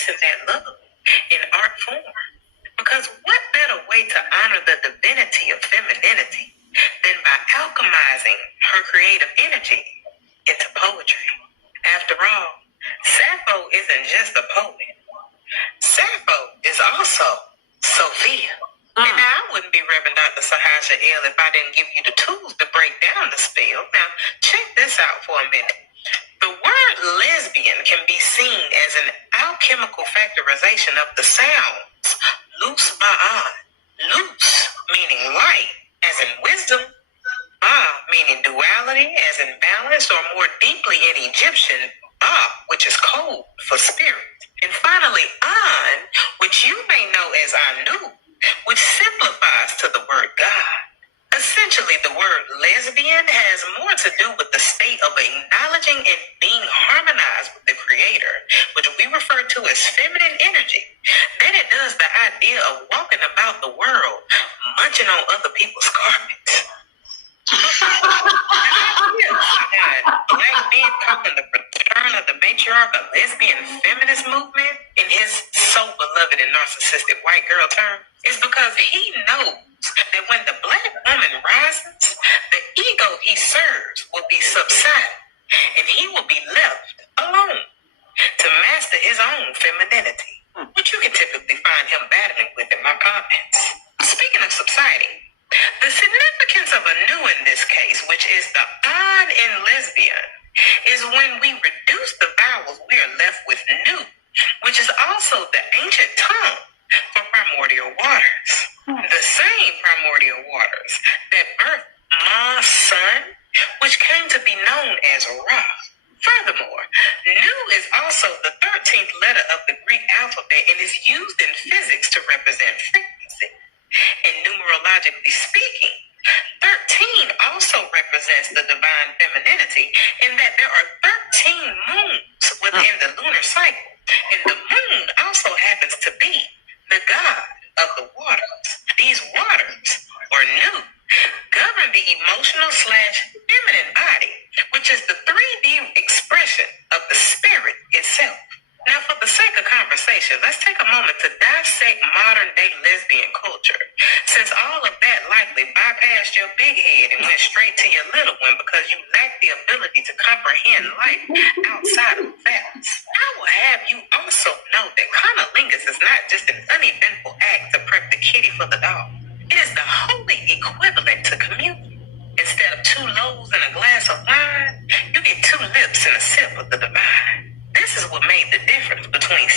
expressing that love in art form. Because what better way to honor the divinity of femininity than by alchemizing her creative energy into poetry? After all, Sappho isn't just a poet. Sappho is also Sophia. And now I wouldn't be Reverend Dr. Sahasha L if I didn't give you the tools to break down the spell. Now, check this out for a minute. The word lesbian can be seen as an alchemical factorization of the sounds. Lus ma'an. Lus meaning light, as in wisdom. Ma meaning duality, as in balance, or more deeply in Egyptian, Ba, which is code for spirit. And finally, An, which you may know as Anu, which simplifies to the word God. Essentially, the word lesbian has more to do with the state of acknowledging and being harmonized with the Creator, which we refer to as feminine energy, than it does the idea of walking about the world munching on other people's carpets. Black men calling the return of the matriarch a lesbian feminist movement in his so beloved and narcissistic white girl term is because he knows that when the black woman rises, the ego he serves will be subsided and he will be left alone to master his own femininity, which you can typically find him battling with in my comments. Speaking of subsiding, the significance of Anu in this case, which is the An in lesbian, is when we reduce the vowels, we are left with Nu, which is also the ancient tongue for primordial waters. The same primordial waters that birthed Ma's son, which came to be known as Ra. Furthermore, Nu is also the 13th letter of the Greek alphabet and is used in physics to represent frequency. And numerologically speaking, 13 also represents the divine femininity in that there are 13 moons within the lunar cycle. And the moon also happens to be the god of the waters. These waters, or Nu, govern the emotional/feminine body, which is the 3D expression of the spirit itself. Now, for the sake of conversation, let's take a moment to dissect modern-day lesbian culture, since all of that likely bypassed your big head and went straight to your little one because you lack the ability to comprehend life outside of facts. I will have you also know that cunnilingus is not just an uneventful act to prep the kitty for the dog. It is the holy equivalent to communion. Instead of 2 loaves and a glass of wine, you get 2 lips and a sip of the divine. This is what made the difference between